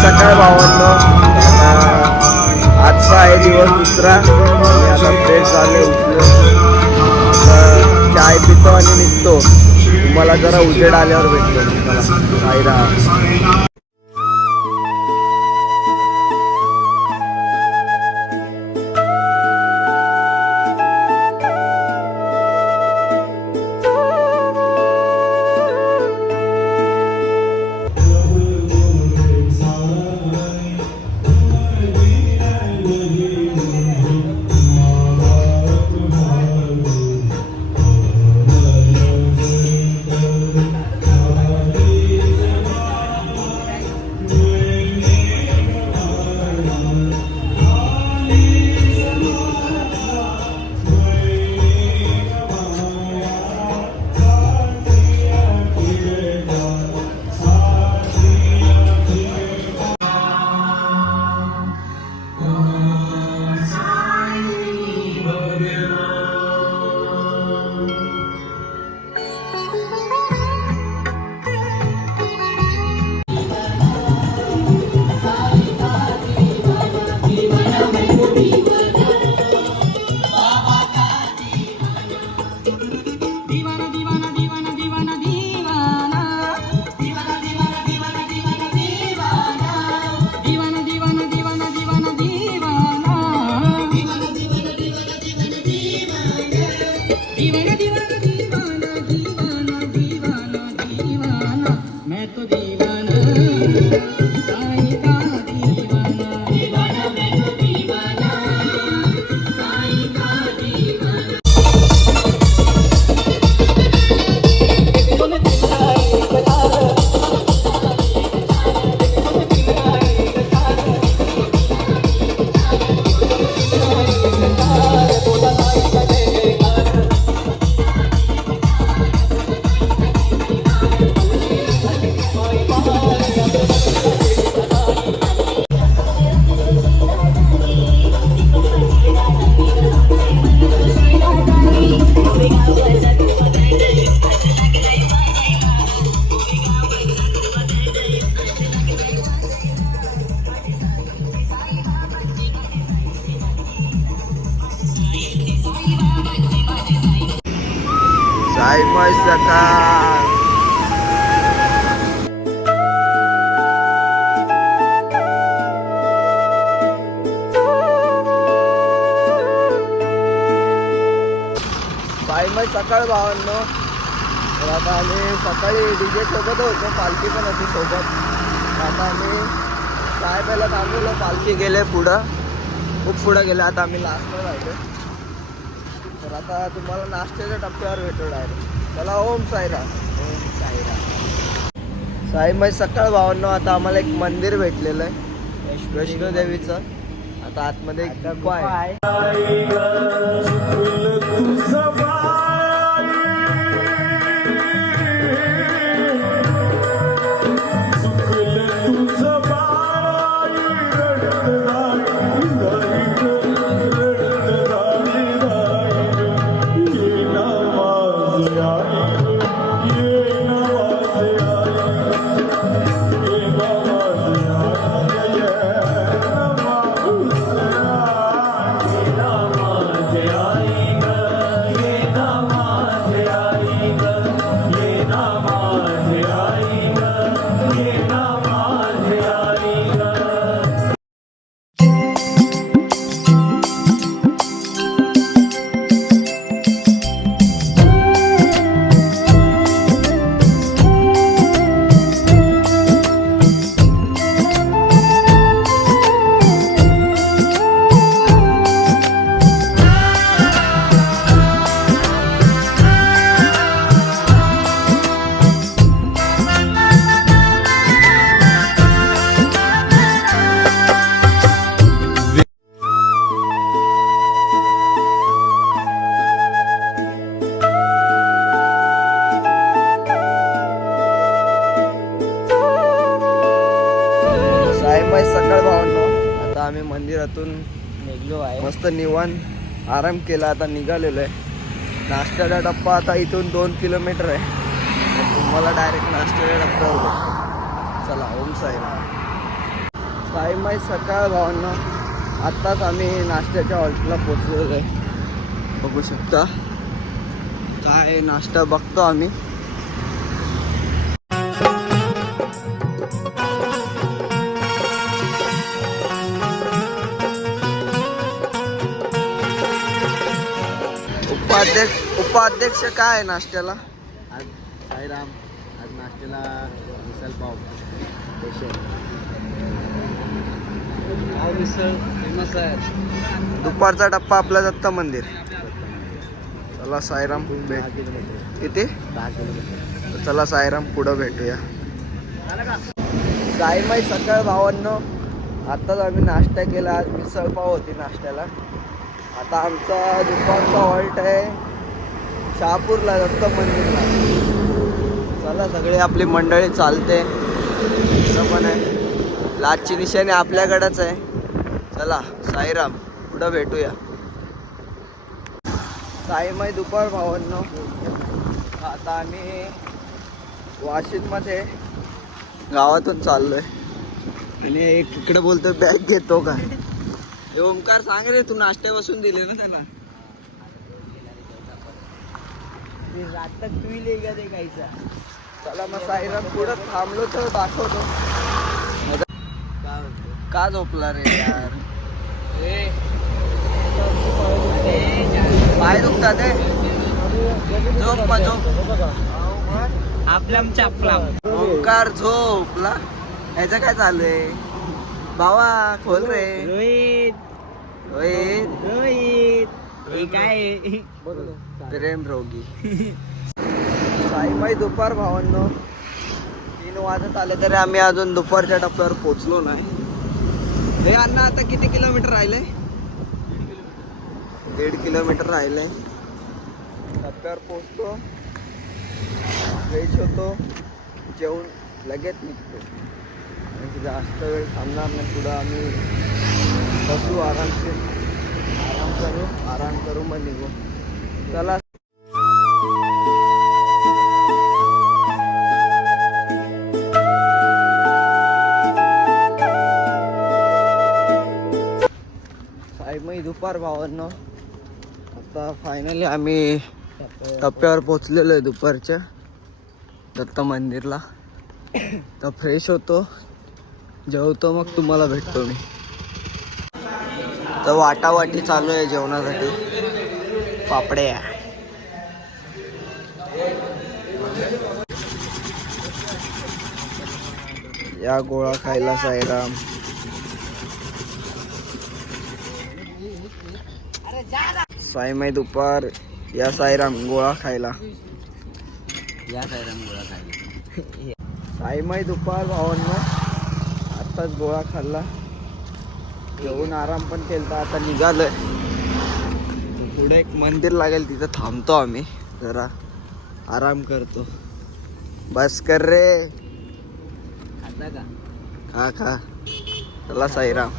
सकाळ भावांनो आजचा आहे दिवस दुसरा. आता फ्रेश झाले उठलो. आता चाय पितो आणि निघतो. तुम्हाला जरा उजेड आल्यावर भेटतो चला. 夢 सकाळ साई माय सकाळ भावांनो. तर आता आम्ही सकाळी डीजे सोबत होतो पालखी पण होती सोबत. तर आता आम्ही काय पहिला थांबलेलो पालखी गेले पुढं. खूप पुढं गेले आता आम्ही लास्टला राहिलो. तर आता तुम्हाला नाश्त्याच्या टप्प्यावर भेटू डायरेक्ट चला ओम साईरा ओम साईरा साई मग सकाळ भावांनो आता आम्हाला एक मंदिर भेटलेलं आहे. वैष्णोदेवीचं. आता आतमध्ये एक आहे. मस्त निवांत आराम केला आता निघालेलो आहे. नाश्त्याचा डप्पा आता इथून दोन किलोमीटर आहे. तुम्हाला डायरेक्ट नाश्त्याचा डप्प्यावर जाऊ. चला ओम साईराम. साईमाई सकाळ भावांना. आत्ताच आम्ही नाश्त्याच्या हॉल्टला पोचलेलो आहे. बघू शकता. काय नाश्ता बघतो आम्ही. उपाध्यक्ष उपाध्यक्ष काय आहे नाश्त्याला? आज साईराम आज नाश्त्याला मिसल पाव स्पेशल पाव मिसळ फेमस आहे. दुपारचा टप्पा आपला दत्त मंदिर. चला साईराम भेट. किती? चला साईराम पुढं भेटूया. साईमाई सकाळ भावांनो. आत्ताच आम्ही नाश्ता केला. आज मिसळपाव होती नाश्त्याला. आता आमचा दुपारचा हॉल्ट आहे शहापूरला दत्त मंदिरला. चला सगळे आपली मंडळी चालते. असं पण आहे. लाचची निशाणी आपल्याकडंच आहे. चला साईराम पुढं भेटूया. साईमाई दुपार भावांनो. आता आम्ही वाशिममध्ये गावातून चाललो आहे आणि एक इकडे बोलतो बॅग घेतो का? हे ओमकार सांग रे तू नाश्ते बसून दिले ना त्याला. रातात का ते चला मग साईराम पुढं थांबलो तर दाखवतो. का झोपला रे यार? पाय दुखतात ते झोप मग झोप. आपलाम चापलाम ओंकार झोपला. ह्याचं काय चालू आहे? भावा खोल रे. रोहित. ओय रोहित. हे काय? प्रेम रोगी. साईबाई दुपार भावांनो. तीन वाजत आले तरी आम्ही अजून दुपारच्या टप्प्यावर पोचलो नाही. हे अण्णा आता किती किलोमीटर राहिलंय दीड किलोमीटर राहिलंय टप्प्यावर पोचतो फ्रेश होतो. जेवून लगेच निघतो. म्हणजे जास्त वेळ थांबणार नाही. पुढं आम्ही बसू आरामशीर आराम करू आराम करू मग निघू. चला. साईमई दुपार भावांनो. आता फायनली आम्ही टप्प्यावर पोचलेलो आहे दुपारच्या. दत्त मंदिरला. तर फ्रेश होतो. जेवतो मग तुम्हाला भेटतो मी. तर वाटावाटी चालू आहे जेवणासाठी. पापड्या. या गोळा खायला साईराम. साईमाई दुपार. या साईराम गोळा खायला. या साईराम गोळा खायला. साईमाई दुपार भावांनो. आत्ताच गोळा खाल्ला. जेवून आराम पण केलता. आता निघालोय. पुढे एक मंदिर लागेल तिथं थांबतो आम्ही. जरा आराम करतो. बस कर रे. खाता का? खा खा. चला साईराम.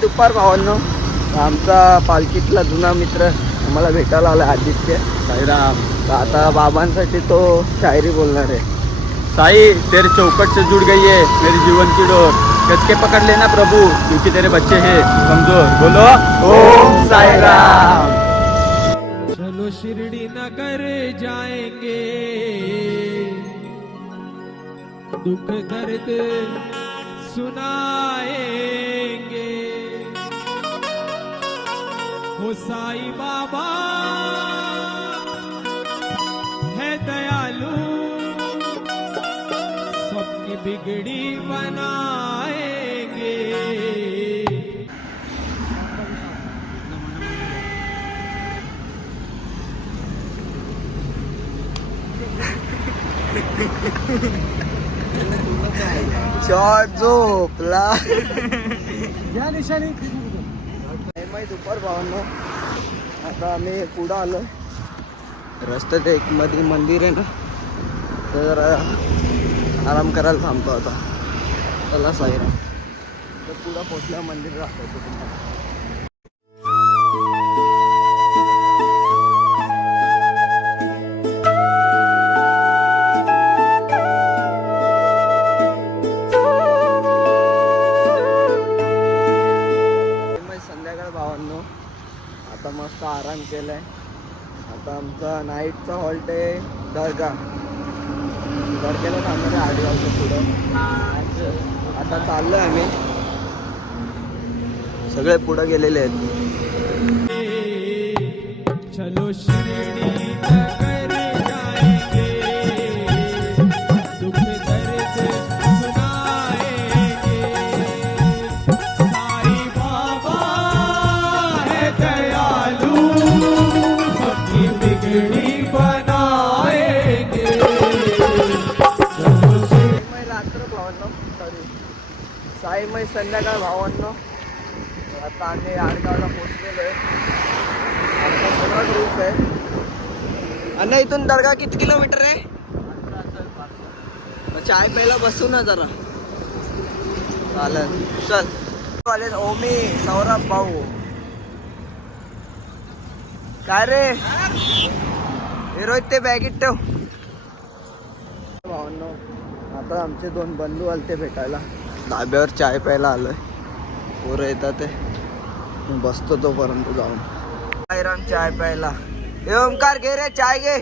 दुपार भावांनो. आमचा पालखीतला जुना मित्र आम्हाला भेटायला आला आदित्य. साईराम. तर आता बाबांसाठी तो शायरी बोलणार आहे. साई तेरे चौकट से जुड़ गई है मेरे जीवन की डोर. कस के पकड़ लेना प्रभु क्योंकि तेरे बच्चे हैं कमजोर. बोलो ओम साईराम. चलो शिरडी नगर जाएंगे। दुख दर्द सुनाएंगे। साई बाबा। है दयालु। सबकी बिगड़ी बनाएँगे शॉट झोपला या निशाणी माहिती दुपार भावांनो. आता आम्ही पुढं आलो. रस्त्यात एक मध्ये मंदिर आहे ना. तर आराम करायला थांबतो आता. चला साईरा तर पुढं पोचल्या मंदिर दाखवतो तुम्हाला. केलं आहे आता आमचा नाईटचा हॉल्ट आहे दर्गा दर्ग्याला थांबणार आहे आठ वाजता पुढं. आता चाललो आहे आम्ही. सगळे पुढं गेलेले आहेत. चलो शिरडी. साईमय संध्याकाळ भावांनो. आता आम्ही आडगावला पोचलेलो आहे. सगळं रूप आहे. आणि इथून दर्गा किती किलोमीटर आहे? चाय प्यायला बसू ना जरा. चालेल. चल. चालेल ओमी सौरभ भाऊ. काय रे? रोहित ते बॅगीत ठेव. भावांनो आता आमचे दोन बंधू आले ते भेटायला. धाब्यावर चाय प्यायला आलोय. पोरं येतात ते तो बसतो तोपर्यंत जाऊन. साईराम चाय प्यायला. ए ओमकार घे रे चाय घे.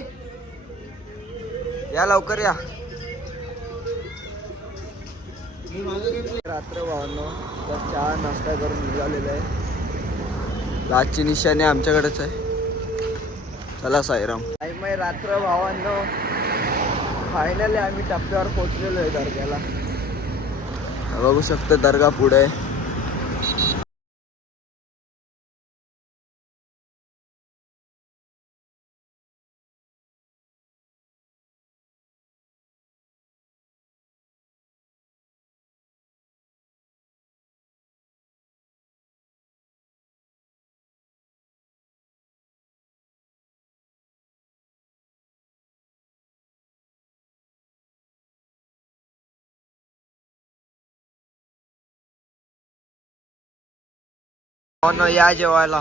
या लवकर या. रात्र भावांनो तर चहा नाश्ता करून निघालेला आहे. रातची निशाणी आमच्याकडेच आहे. चला साईराम. साईमय रात्र भावांनो फायनली आम्ही टप्प्यावर पोचलेलो आहे दर्ग्याला. बघू शकतो दर्गा पुढे. ना या जेवायला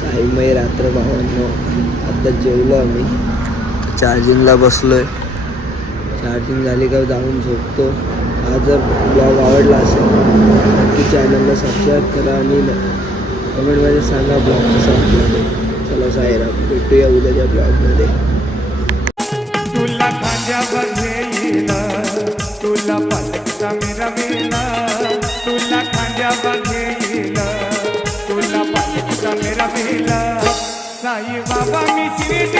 साईमय रात्र भावांनो आता जेवलो आम्ही. चार्जिंगला बसलोय. चार्जिंग झाली का जाऊन झोपतो. हा जर ब्लॉग आवडला असेल नक्की चॅनलला सबस्क्राईब करा आणि कमेंटमध्ये सांगा ब्लॉग कसा. चला साईराम भेटूया उद्याच्या ब्लॉगमध्ये બાબા મિશ્રી